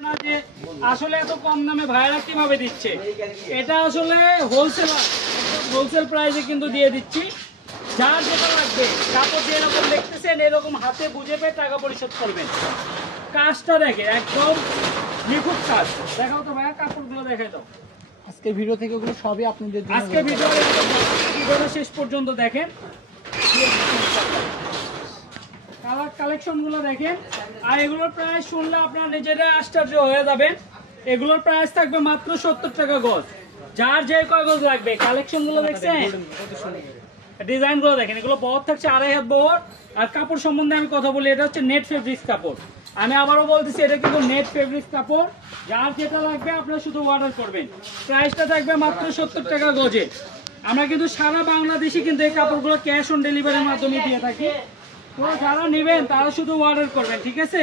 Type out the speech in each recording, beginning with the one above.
যে আসলে এত কম দামে ভাইরা কিভাবে দিচ্ছে, এটা আসলে হোলসেল প্রাইসে কিন্তু দিয়ে দিচ্ছি। যার যেটা লাগবে কাপড় যেরকম দেখতেছেন এরকম হাতে বুঝে পেয়ে টাকা পরিশোধ করবেন। কাজটা দেখে একদম নিখুঁত কাজ। দেখাও তো ভাইয়া, কাপড়গুলো দেখাই দাও। আজকে ভিডিও থেকে ওগুলো সবই আপনাদের জন্য, আজকে ভিডিওটা শেষ পর্যন্ত দেখেন, কালার কালেকশনগুলো দেখেন। আর এগুলোর প্রাইস শুনলে আপনারা নিজেরাই আশ্চর্য হয়ে যাবেন। এগুলোর প্রাইস থাকবে মাত্র 70 টাকা গজ। যার যে কয় গজ লাগবে। কালেকশনগুলো দেখছেন, ডিজাইনগুলো দেখেন। এগুলো বহর থাকছে 2.5 হাত বহর। আর কাপড় সম্বন্ধে আমি কথা বলি, এটা হচ্ছে নেট ফেব্রিক্স কাপড়। আমি আবারও বলতেছি, এটা কিন্তু নেট ফেব্রিক্স কাপড়। যার যেটা লাগবে আপনারা শুধু অর্ডার করবেন। প্রাইসটা থাকবে মাত্র 70 টাকা গজে। আমরা কিন্তু সারা বাংলাদেশে কিন্তু এই কাপড়গুলো ক্যাশ অন ডেলিভারির মাধ্যমে দিয়ে থাকি। তো যারা নেবেন তারা শুধু অর্ডার করবেন, ঠিক আছে?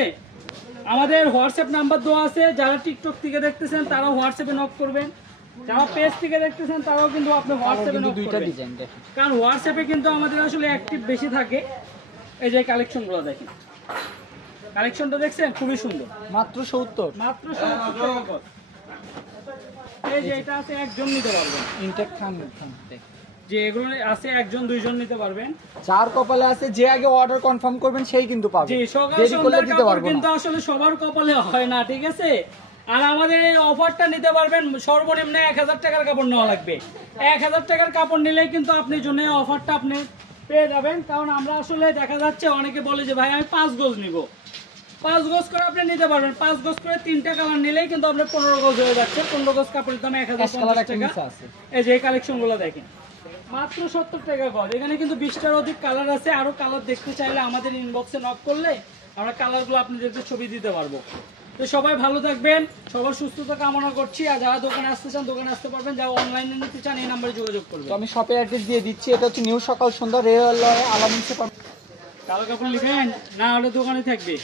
আমাদের হোয়াটসঅ্যাপ নাম্বার দেওয়া আছে। যারা টিকটক থেকে দেখতেছেন তারাও হোয়াটসঅ্যাপে নক করবেন, যারা পেজ থেকে দেখতেছেন তারাও কিন্তু আপনি হোয়াটসঅ্যাপে নক করবেন। কারণ হোয়াটসঅ্যাপে কিন্তু আমাদের আসলে অ্যাক্টিভ বেশি থাকে। এই যে কালেকশনগুলো দেখেন, কালেকশনটা দেখছেন খুবই সুন্দর। মাত্র 70, মাত্র 70 টাকা গজ। এই যে এটা আছে একজন নিতে পারবেন, ইনটেক খান যে এগুলো আছে একজন দুইজন নিতে পারবেন। যার কপালে আছে, যে আগে অর্ডার কনফার্ম করবেন সেই কিন্তু পাবে। জি, সকাল দেরি করলে সন্ধ্যার দিতে কাপড় পারবো কিন্তু না। আসলে সবার কপালে হয় না, ঠিক আছে? আর আমাদের এই অফারটা নিতে পারবেন, সর্বনিম্ন 1000 টাকার কাপড় নেওয়া লাগবে। 1000 টাকার কাপড় নিলেই কিন্তু আপনার জন্য অফারটা আপনি পেয়ে যাবেন। কারণ আমরা আসলে দেখা যাচ্ছে অনেকে বলে যে ভাই আমি 5 গজ নিব, 5 গজ করে আপনি নিতে পারবেন। 5 গজ করে 3টা কালার নিলেই কিন্তু আপনার 15 গজ হয়ে যাচ্ছে। 15 গজ কাপড়ের দাম 1050 টাকা। এই যে কালেকশনগুলো দেখেন, মাত্র 70 টাকা গজ। এখানে কিন্তু 20টার অধিক কালার আছে। আরো কালার দেখতে চাইলে আমাদের ইনবক্সে নক করলে আমরা কালারগুলো আপনাদেরকে ছবি দিতে পারবো। তো সবাই ভালো থাকবেন, সবার সুস্থতা কামনা করছি। আর যারা দোকানে আসতে চান দোকানে আসতে পারবেন, যারা অনলাইনে নিতে চান এই নাম্বারে যোগাযোগ করবেন। তো আমি শপের অ্যাড্রেস দিয়ে দিচ্ছি। এটা হচ্ছে নিউ সকাল সন্ধ্যা রেলওয়ে আলামিন। কালো কাপড় লিখেন না হলে দোকানে থাকবে।